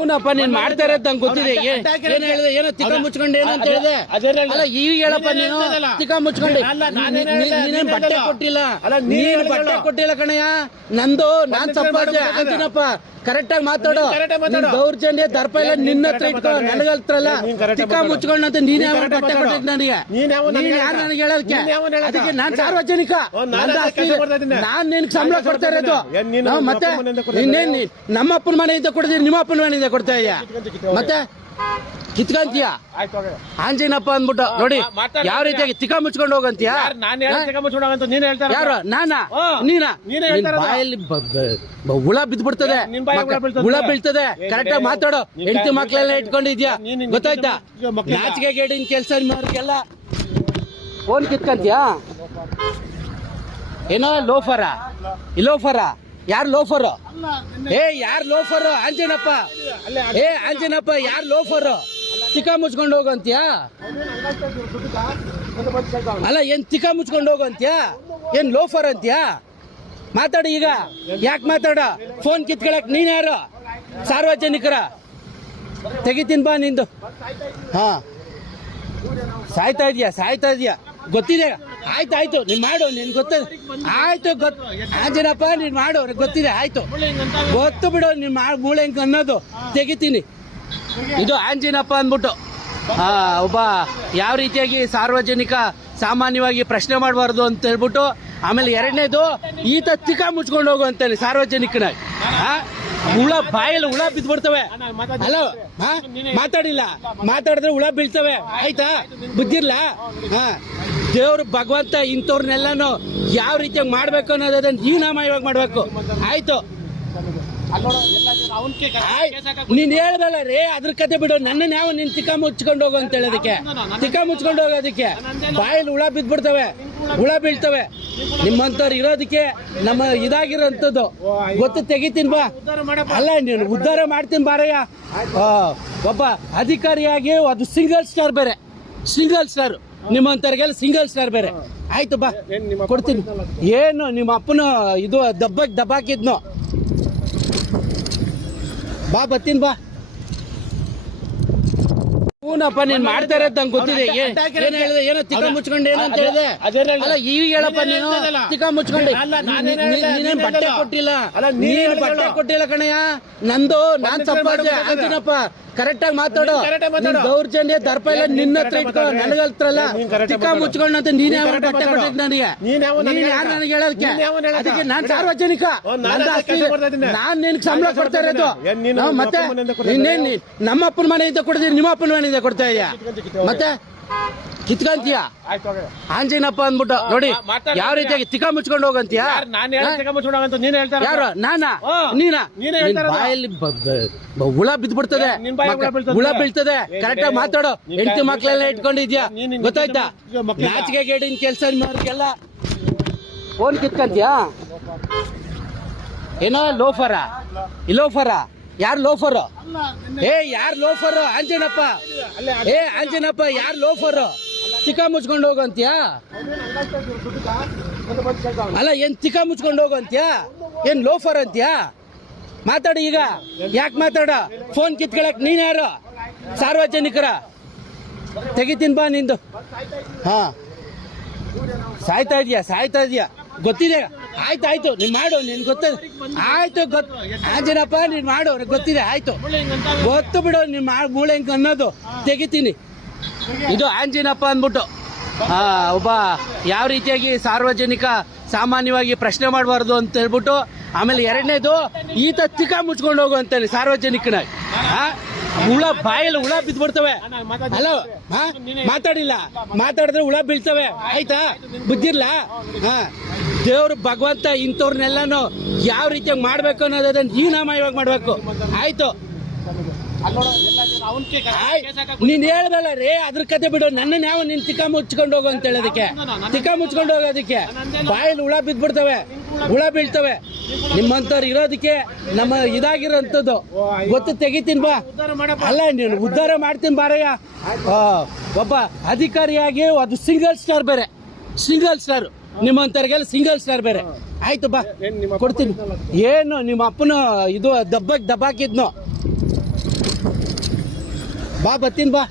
ಹೂನಪ್ಪ ನೀನ್ ಮಾಡ್ತಾ ಇರೋದ್ ನಂಗೆ ಗೊತ್ತಿದೆ. ಏ- ಏನ್ ಹೇಳಿದೆ? ಏನೋ ತಿಕ್ಕ ಮುಚ್ಕೊಂಡು ಏನು ಅಂತ ಹೇಳಿದೆ? ಅಲ್ಲ ಈಗ ಹೇಳಪ್ಪ ನೀನು. ತಿಕ್ಕ ಮುಚ್ಕೊಂಡು. ನಾನೇನ್ ಬಟ್ಟೆ ಕೊಟ್ಟಿಲ್ಲ? ಅಲ್ಲ, ನೀನ್ ಬಟ್ಟೆ ಕೊಟ್ಟಿಲ್ಲ ಕಣಯ್ಯ. ನಂದು ನಾನ್ ತಪ್ಪಾದೆ ಅಂತೀನಪ್ಪ. ಕರೆಕ್ಟ್ ಆಗಿ ಮಾತಾಡು. ನೀನ್ ದೌರ್ಜನ್ಯ ದರ್ಪ ಎಲ್ಲ ನಿನ್ನ ಹತ್ರ ಇಟ್ಕೊ ನನಗಲ್ತ್ರಲ್ಲ ಚಿಕ್ಕ ಅಲ್ಲ. ನೀನ್ ಯಾವ ಬಟ್ಟೆ. ಕೊಟ್ಟಿದ್ ನನಗೆ? ನೀನ್ ಯಾರು ಹೇಳಕ್ಕ? ನನಗೆ ಹೇಳೋದಕ್ಕೆ? ಅದಕ್ಕೆ ನಾನ್ ಸಾರ್ವಜನಿಕ. ನಾನ್ ನಂದು ಅದಕ್ಕೆ ಆಸ್ತಿ- ಕೆಲ್ಸ ಕೊಡ್ತಾ ಇದ್ದೀನಿ. ನಿನ್ ಸಂಬಳ ಕೊಡ್ತಾ ಇರೋದು. ಮತ್ತೆ ಇನ್ನೇನ್ ನಮ್ಮ ಅಪ್ಪನ ಮನೆಯಿಂದ ಕೊಡ್ತೀನಿ ನಿಮ್ಮ ಅಪ್ಪನ ಮನೆಯಿಂದ ಕೊಡ್ತಾ ಇದೀಯ ಮತ್ತೆ ಕಿತ್ಕಂತೀಯ ಆಂಜಿನಪ್ಪ ಅಂದ್ಬಿಟ್ಟು ನೋಡಿ ಯಾವ ರೀತಿಯಾಗಿ ತಿಕ್ಕ ಮುಚ್ಕೊಂಡು ಹೋಗಂತೀಯ? ಯಾರ್ ನಾನ್ ನೀನ್ ಬಾಯಲ್ಲಿ ಹುಳ ಬಿದ್ಬಿಡ್ತದೆ ಹುಳ ಬೀಳ್ತದೆ. ಕರೆಕ್ಟ್ ಆಗಿ ಮಾತಾಡೋ. ಹೆಂಡತಿ ಮಕ್ಕಳೆಲ್ಲ ಮಕ್ಳೆಲ್ಲ ಇಟ್ಕೊಂಡಿದ್ಯಾ? ಗೊತ್ತಾಯ್ತಾ. ನಾಚಿಕೆ ಗೇಡಿನ ಕೆಲಸ ನಿಮ್ಮವ್ರಿಗೆಲ್ಲ. ಫೋನ್ ಕಿತ್ಕಂತೀಯಾ? ಏನೋ ಲೋಫರ? ಇಲೋಫರ ಲೋಫರ? ಯಾರು ಲೋಫರ್? ಏ ಯಾರು ಲೋಫರ್? ಆಂಜನಪ್ಪ ಏ ಆಂಜನಪ್ಪ ಯಾರು ಲೋಫರ್? ತಿಕ್ಕ ಮುಚ್ಕೊಂಡು ಹೋಗಂತ್ಯಾ? ಅಲ್ಲ, ಏನ್ ತಿಕ್ಕ ಮುಚ್ಕೊಂಡು ಹೋಗಂತ್ಯಾ? ಏನ್ ಲೋಫರ್ ಅಂತ್ಯಾ? ಮಾತಾಡು ಈಗ. ಯಾಕೆ ಮಾತಾಡ? ಫೋನ್ ಕಿತ್ಕೊಳಕ್ ನೀನ್ ಯಾರು? ಸಾರ್ವಜನಿಕರ. ತೆಗಿತೀನಿ ಬಾ ನಿಂದು. ಹಾ. ಸಾಯ್ತಾ ಇದೀಯಾ? ಸಾಯ್ತಾ ಇದೀಯಾ? ಗೊತ್ತಿದೆ. ಆಯ್ತು ಆಯ್ತು. ನೀನ್ ಮಾಡು, ನಿನ್ ಗೊತ್ತಿದೆ ಆಯ್ತು ಗೊತ್ತು ಆಂಜನಪ್ಪ ನೀನ್ ಮಾಡು ಗೊತ್ತಿದೆ. ಆಯ್ತು. ಗೊತ್ತು ಬಿಡು, ನೀನ್ ಮಾ ಮೂಳೆ ಹೆಂಗ್ ಅನ್ನೋದು. ತೆಗಿತೀನಿ. ಇದು ಆಂಜಿನಪ್ಪ ಅಂದ್ಬಿಟ್ಟು. ಒಬ್ಬ ಯಾವ ರೀತಿಯಾಗಿ ಸಾರ್ವಜನಿಕ ಸಾಮಾನ್ಯವಾಗಿ ಪ್ರಶ್ನೆ ಮಾಡಬಾರ್ದು ಅಂತ ಹೇಳ್ಬಿಟ್ಟು ಆಮೇಲೆ ಎರಡನೇದು ಈತ ತಿಕ್ಕ ಮುಚ್ಕೊಂಡು ಹೋಗು ಅಂತಾನೆ ಸಾರ್ವಜನಿಕನ ಆ, ಹುಳ ಬಾಯಲ್ಲಿ ಹುಳ ಬಿದ್ದ್ಬಿಡ್ತವೆ. ಹಲೋ ಮಾತಾಡಿಲ್ಲ. ಮಾತಾಡಿದ್ರೆ ಹುಳ ಬೀಳ್ತವೆ. ಆಯ್ತಾ? ಬುದ್ಧಿರ್ಲ? ಹಾ ದೇವ್ರು ಭಗವಂತ ಇಂಥವ್ರನ್ನೆಲ್ಲಾನು ಯಾವ ರೀತಿಯಾಗಿ ಮಾಡ್ಬೇಕು ಅನ್ನೋದನ್ನ ಜೀವನಾಮಯವಾಗಿ ಮಾಡ್ಬೇಕು. ಆಯ್ತು. ಆಯ್- ನೀನ್ ಹೇಳ್ದಲ್ಲ ರೀ ಅದ್ರ ಕತೆ ಬಿಡು. ನನ್ನ ಯಾವ ನಿನ್ ತಿಕ್ಕ ಮುಚ್ಕೊಂಡು ಹೋಗು ಅಂತ ಹೇಳೋದಕ್ಕೆ? ತಿಕ್ಕ ಮುಚ್ಕೊಂಡು ಹೋಗೋದಕ್ಕೆ? ಬಾಯಲ್ಲಿ ಹುಳ ಬಿದ್ಬಿಡ್ತವೆ ಹುಳ ಬೀಳ್ತವೆ. ನಿಮ್ಮಂತವ್ರು ಇರೋದಕ್ಕೆ ನಮ್ಮ ಇದಾಗಿರೋಂಥದ್ದು. ಗೊತ್ತು ತೆಗಿತೀನಿ ಬಾ. ಅಲ್ಲ ನೀನು ಉದ್ಧಾರ ಮಾಡ್ತೀನಿ ಬಾರಯ್ಯ. ಒಬ್ಬ ಅಧಿಕಾರಿಯಾಗಿ ಅದು ಸಿಂಗಲ್ ಸ್ಟಾರ್ ಬೇರೆ. Single star. ನಿಮ್ಮಂತವ್ರಿಗೆಲ್ಲ ಸಿಂಗಲ್ ಸ್ಟಾರ್ ಬೇರೆ. ಆಯ್ತು ಬಾ ಕೊಡ್ತೀನಿ. ಏನು ನಿಮ್ಮ ಅಪ್ಪನ ಇದು ದಬ್ಬಕ್ ದಬ್ಬಾಕಿದ್ನು? ಬಾ ಬತ್ತೀನಿ ಬಾ. ಹೂನಪ್ಪ ನೀನ್ ಮಾಡ್ತಾ ಇರೋದ್ ನಂಗೆ ಗೊತ್ತಿದೆ. ಏನ್ ಹೇಳಿದೆ? ಏನೋ ತಿಕ್ಕ ಮುಚ್ಕೊಂಡು ಏನು ಅಂತ ಹೇಳಿದೆ? ಅಲ್ಲ ಈಗ ಹೇಳಪ್ಪ ನೀನು. ತಿಕ್ಕ ಮುಚ್ಕೊಂಡು. ನಾನೇನ್ ಬಟ್ಟೆ ಕೊಟ್ಟಿಲ್ಲ. ಅಲ್ಲ, ನೀನ್ ಬಟ್ಟೆ ಕೊಟ್ಟಿಲ್ಲ ಕಣಯ್ಯ. ನಂದು ನಾನ್ ತಪ್ಪಾದೆ ಅಂತೀನಪ್ಪ ಕರೆಕ್ಟ್ ಆಗಿ ಮಾತಾಡು. ದೌರ್ಜನ್ಯ ದರ್ಪ ಎಲ್ಲ ನಿನ್ನ ಹತ್ರ ಇಟ್ಕೊ ಮಾತಾಡು. ಚಿಕ್ಕ ಅಲ್ಲ ನೀನ್ ಯಾವ ಬಟ್ಟೆ. ಕೊಟ್ಟಿದ್ ನನಗೆ. ನೀನ್ ನನಗೆ ಯಾರು ಹೇಳೋದಕ್ಕೆ? ಅದಕ್ಕೆ? ನಾನ್ ಸಾರ್ವಜನಿಕ. ನಾನ್ ನಿನ್ಗೆ ಸಂಬಳ ಕೊಡ್ತಾ ಇರೋದು. ಮತ್ತೆ ಅಪ್ಪನ ಮನೆಯಿಂದ ಕೊಡ್ತಾ ಇನ್ನೇನ್ ನೀ- ನಮ್ಮ ಅಪ್ಪನ ಮನೆಯಿಂದ ಕೊಡ್ತೀನಿ ನಿಮ್ಮ ಅಪ್ಪನ ಮನೆಯಿಂದ ಕೊಡ್ತಾ ಇದೆಯಾ? ಮತ್ತೆ? ಕಿತ್ಕಂತೀಯ? ಆಂಜಿನಪ್ಪ ಅಂದ್ಬಿಟ್ಟು ನೋಡಿ ಯಾವ ರೀತಿಯಾಗಿ ತಿಕ್ಕ ಮುಚ್ಕೊಂಡು ಹೋಗಂತೀಯ? ಯಾರ್ ನಾನ್ ನೀನ್ ಬಾಯಲ್ಲಿ ಹುಳ ಬಿದ್ದ್ಬಿಡ್ತದೆ. ಹುಳ ಬೀಳ್ತದೆ. ಕರೆಕ್ಟ್ ಆಗಿ ಮಾತಾಡು. ಹೆಂಡತಿ ಮಕ್ಕಳೆಲ್ಲ ಇಟ್ಕೊಂಡಿದ್ಯಾ? ಗೊತ್ತಾಯ್ತಾ. ನಾಚಿಕೆ ಗೇಡಿನ ಕೆಲಸ ನಿಮ್ಮವ್ರಿಗೆಲ್ಲ. ಫೋನ್ ಕಿತ್ಕಂತೀಯಾ? ಏನೋ ಲೋಫರ? ಇಲೋಫರ ಲೋಫರ? ಯಾರು ಲೋಫರ್? ಏ ಯಾರು ಲೋಫರ್? ಆಂಜನಪ್ಪ ಏ ಆಂಜನಪ್ಪ ಯಾರು ಲೋಫರ್? ತಿಕ್ಕ ಮುಚ್ಕೊಂಡು ಹೋಗಂತ್ಯಾ? ಅಲ್ಲ, ಏನ್ ತಿಕ್ಕ ಮುಚ್ಕೊಂಡು ಹೋಗಂತ್ಯಾ? ಏನ್ ಲೋಫರ್ ಅಂತ್ಯಾ? ಮಾತಾಡು ಈಗ. ಯಾಕೆ ಮಾತಾಡ? ಫೋನ್ ಕಿತ್ಕೊಳಕ್ ನೀನ್ ಯಾರು? ಸಾರ್ವಜನಿಕರ. ತೆಗಿತೀನಿ ಬಾ ನಿಂದು. ಹಾ. ಸಾಯ್ತಾ ಇದೆಯಾ? ಸಾಯ್ತಾ ಇದೆಯಾ? ಗೊತ್ತಿದೆ. ಆಯ್ತು ಆಯ್ತು. ನೀನ್ ಮಾಡು, ನಿನ್ ಗೊತ್ತಿದೆ ಆಯ್ತು ಗೊತ್ತು ಆಂಜನಪ್ಪ ನೀನ್ ಮಾಡು ಗೊತ್ತಿದೆ. ಆಯ್ತು. ಗೊತ್ತು ಬಿಡು, ನೀನ್ ಮಾ ಮೂಳೆ ಅನ್ನೋದು. ತೆಗಿತೀನಿ. ಇದು ಆಂಜಿನಪ್ಪ ಅಂದ್ಬಿಟ್ಟು. ಒಬ್ಬ ಯಾವ ರೀತಿಯಾಗಿ ಸಾರ್ವಜನಿಕ ಸಾಮಾನ್ಯವಾಗಿ ಪ್ರಶ್ನೆ ಮಾಡಬಾರ್ದು ಅಂತ ಹೇಳ್ಬಿಟ್ಟು, ಆಮೇಲೆ ಎರಡನೇದು, ಈತ ತಿಕ್ಕ ಮುಚ್ಕೊಂಡು ಹೋಗು ಅಂತೇಳಿ ಸಾರ್ವಜನಿಕನ ಹುಳ ಬಾಯಲ್ಲಿ ಹುಳ ಬಿದ್ಬಿಡ್ತವೆ ಹಲೋ ಮಾತಾಡಿಲ್ಲ. ಮಾತಾಡಿದ್ರೆ ಹುಳ ಬೀಳ್ತವೆ. ಆಯ್ತಾ? ಬುದ್ಧಿರ್ಲ? ದೇವ್ರು ಭಗವಂತ ಇಂಥವ್ರನ್ನೆಲ್ಲಾನು ಯಾವ ರೀತಿಯಾಗಿ ಮಾಡ್ಬೇಕು ಅನ್ನೋದನ್ನ ಜೀವನಾಮಯವಾಗಿ ಮಾಡ್ಬೇಕು. ಆಯ್ತು. ಆಯ್- ನೀನ್ ಹೇಳ್ದಲ್ಲ ರೀ, ಅದ್ರ ಕತೆ ಬಿಡು. ನನ್ನ ಯಾವ ನಿನ್ ತಿಕ್ಕ ಮುಚ್ಕೊಂಡು ಹೋಗು ಅಂತ ಹೇಳೋದಕ್ಕೆ. ತಿಕ್ಕ ಮುಚ್ಕೊಂಡು ಹೋಗೋದಕ್ಕೆ. ಬಾಯಲ್ಲಿ ಹುಳ ಬಿದ್ಬಿಡ್ತವೆ ಹುಳ ಬೀಳ್ತವೆ. ನಿಮ್ಮಂತವ್ರು ಇರೋದಕ್ಕೆ ನಮ್ಮ ಇದಾಗಿರೋಂಥದ್ದು. ಗೊತ್ತು, ತೆಗಿತೀನಿ ಬಾ. ಅಲ್ಲ, ನೀನು ಉದ್ಧಾರ ಮಾಡ್ತೀನಿ ಬಾರಯ್ಯ. ಒಬ್ಬ ಅಧಿಕಾರಿಯಾಗಿ ಅದು ಸಿಂಗಲ್ ಸ್ಟಾರ್ ಬೇರೆ. ಸಿಂಗಲ್ ಸ್ಟಾರ್ ನಿಮ್ಮಂತವ್ರಿಗೆಲ್ಲ ಸಿಂಗಲ್ ಸ್ಟಾರ್ ಬೇರೆ. ಆಯ್ತು ಬಾ. ಕೊಡ್ತೀನಿ. ಏನು, ನಿಮ್ಮ ಅಪ್ಪನ ಇದು ದಬ್ಬಕ್ಕೆ ದಬ್ಬಾಕಿದ್ನು? ಬಾ ಬತ್ತೀನಿ ಬಾ.